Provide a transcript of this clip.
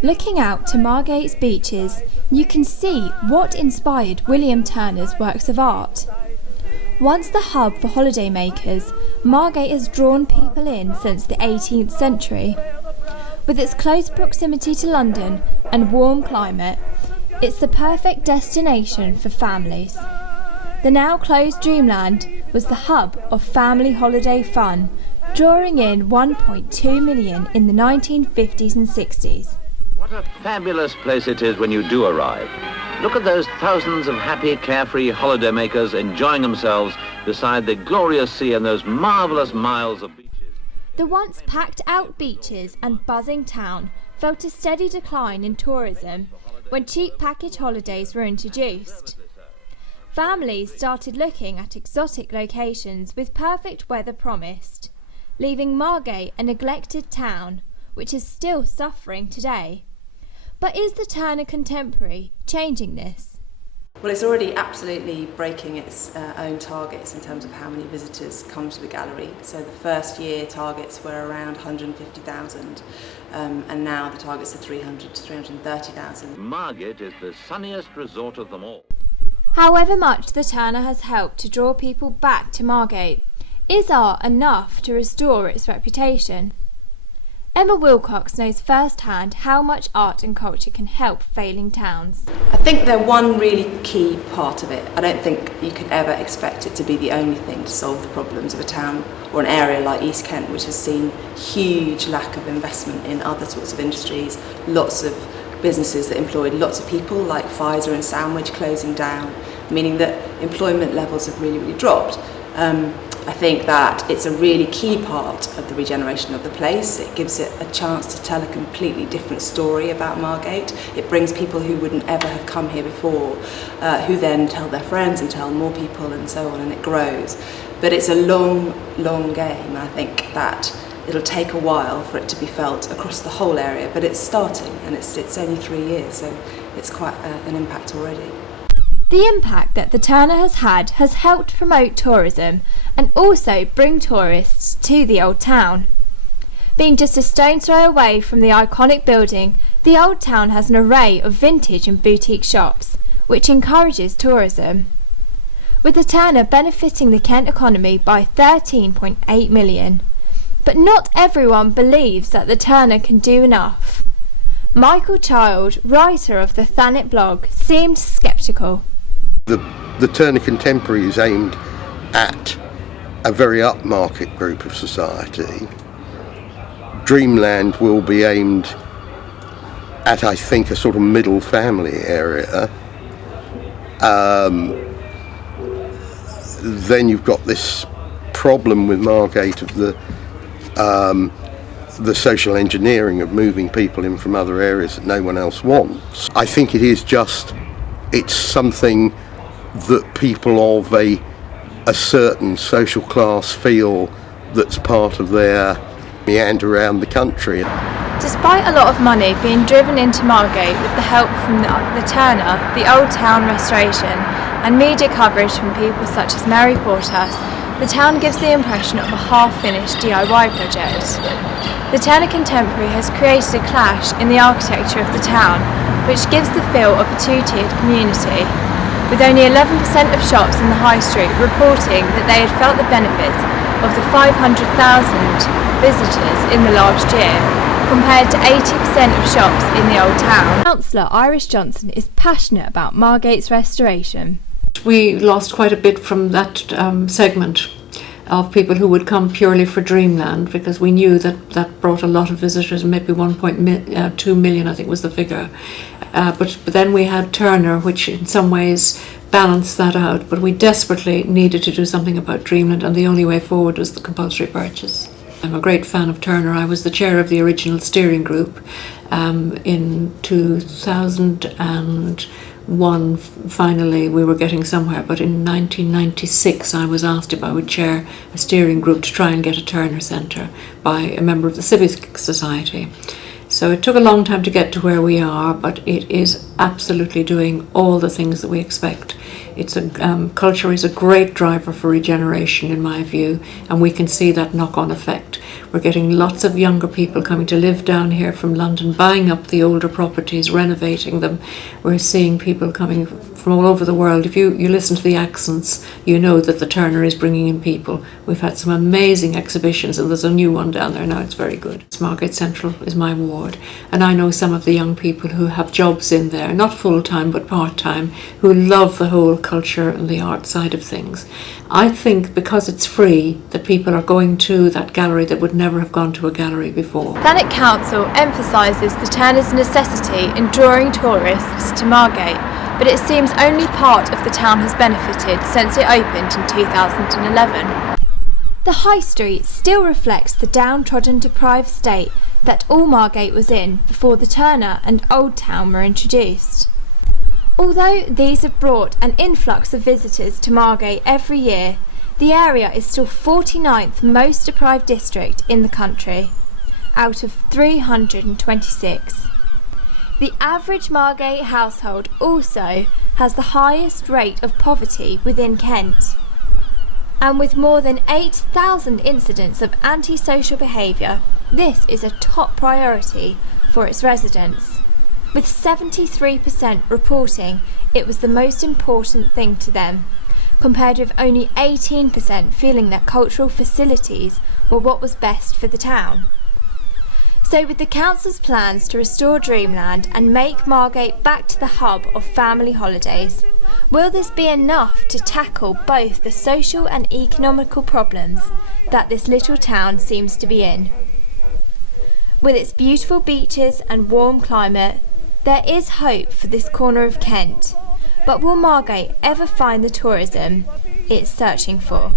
Looking out to Margate's beaches, you can see what inspired William Turner's works of art. Once the hub for holidaymakers, Margate has drawn people in since the 18th century. With its close proximity to London and warm climate, it's the perfect destination for families. The now closed Dreamland was the hub of family holiday fun, drawing in 1.2 million in the 1950s and 60s. What a fabulous place it is when you do arrive. Look at those thousands of happy, carefree holidaymakers enjoying themselves beside the glorious sea and those marvellous miles of beaches. The once packed-out beaches and buzzing town felt a steady decline in tourism when cheap package holidays were introduced. Families started looking at exotic locations with perfect weather promised, leaving Margate a neglected town, which is still suffering today. But is the Turner Contemporary changing this? Well, it's already absolutely breaking its own targets in terms of how many visitors come to the gallery. So the first year targets were around 150,000 and now the targets are 300 to 330,000. Margate is the sunniest resort of them all. However much the Turner has helped to draw people back to Margate, is art enough to restore its reputation? Emma Wilcox knows firsthand how much art and culture can help failing towns. I think they're one really key part of it. I don't think you could ever expect it to be the only thing to solve the problems of a town or an area like East Kent, which has seen huge lack of investment in other sorts of industries, lots of businesses that employed lots of people like Pfizer and Sandwich closing down, meaning that employment levels have really dropped. I think that it's a really key part of the regeneration of the place. It gives it a chance to tell a completely different story about Margate. It brings people who wouldn't ever have come here before, who then tell their friends and tell more people and so on, and it grows. But it's a long game, and I think that it'll take a while for it to be felt across the whole area, but it's starting, and it's only 3 years, so it's quite an impact already. The impact that the Turner has had has helped promote tourism and also bring tourists to the old town. Being just a stone's throw away from the iconic building, the old town has an array of vintage and boutique shops, which encourages tourism. With the Turner benefiting the Kent economy by 13.8 million. But not everyone believes that the Turner can do enough. Michael Child, writer of the Thanet blog, seemed sceptical. The Turner Contemporary is aimed at a very upmarket group of society. Dreamland will be aimed at, I think, a sort of middle family area. Then you've got this problem with Margate of the social engineering of moving people in from other areas that no one else wants. I think it's something that people of a certain social class feel that's part of their meander around the country. Despite a lot of money being driven into Margate with the help from the Turner, the Old Town Restoration, and media coverage from people such as Mary Portas, the town gives the impression of a half-finished DIY project. The Turner Contemporary has created a clash in the architecture of the town, which gives the feel of a two-tiered community, with only 11% of shops in the high street reporting that they had felt the benefits of the 500,000 visitors in the last year, compared to 80% of shops in the old town. Councillor Iris Johnson is passionate about Margate's restoration. We lost quite a bit from that segment of people who would come purely for Dreamland, because we knew that brought a lot of visitors, maybe 1.2 million I think was the figure. But then we had Turner, which in some ways balanced that out, but we desperately needed to do something about Dreamland, and the only way forward was the compulsory purchase. I'm a great fan of Turner. I was the chair of the original steering group in 2001. Finally we were getting somewhere, but in 1996 I was asked if I would chair a steering group to try and get a Turner Centre by a member of the Civic Society. So it took a long time to get to where we are, but it is absolutely doing all the things that we expect. Culture is a great driver for regeneration in my view, and we can see that knock-on effect. We're getting lots of younger people coming to live down here from London, buying up the older properties, renovating them. We're seeing people coming from all over the world. If you listen to the accents, you know that the Turner is bringing in people. We've had some amazing exhibitions, and there's a new one down there now. It's very good. Margate Central is my ward, and I know some of the young people who have jobs in there, not full-time but part-time, who love the whole culture and the art side of things. I think because it's free that people are going to that gallery that would never have gone to a gallery before. Thanet Council emphasises the Turner's necessity in drawing tourists to Margate, but it seems only part of the town has benefited since it opened in 2011. The High Street still reflects the downtrodden, deprived state that all Margate was in before the Turner and Old Town were introduced. Although these have brought an influx of visitors to Margate every year, the area is still 49th most deprived district in the country, out of 326. The average Margate household also has the highest rate of poverty within Kent. And with more than 8,000 incidents of antisocial behaviour, this is a top priority for its residents, with 73% reporting it was the most important thing to them, compared with only 18% feeling that cultural facilities were what was best for the town. So with the council's plans to restore Dreamland and make Margate back to the hub of family holidays, will this be enough to tackle both the social and economical problems that this little town seems to be in? With its beautiful beaches and warm climate, there is hope for this corner of Kent, but will Margate ever find the tourism it's searching for?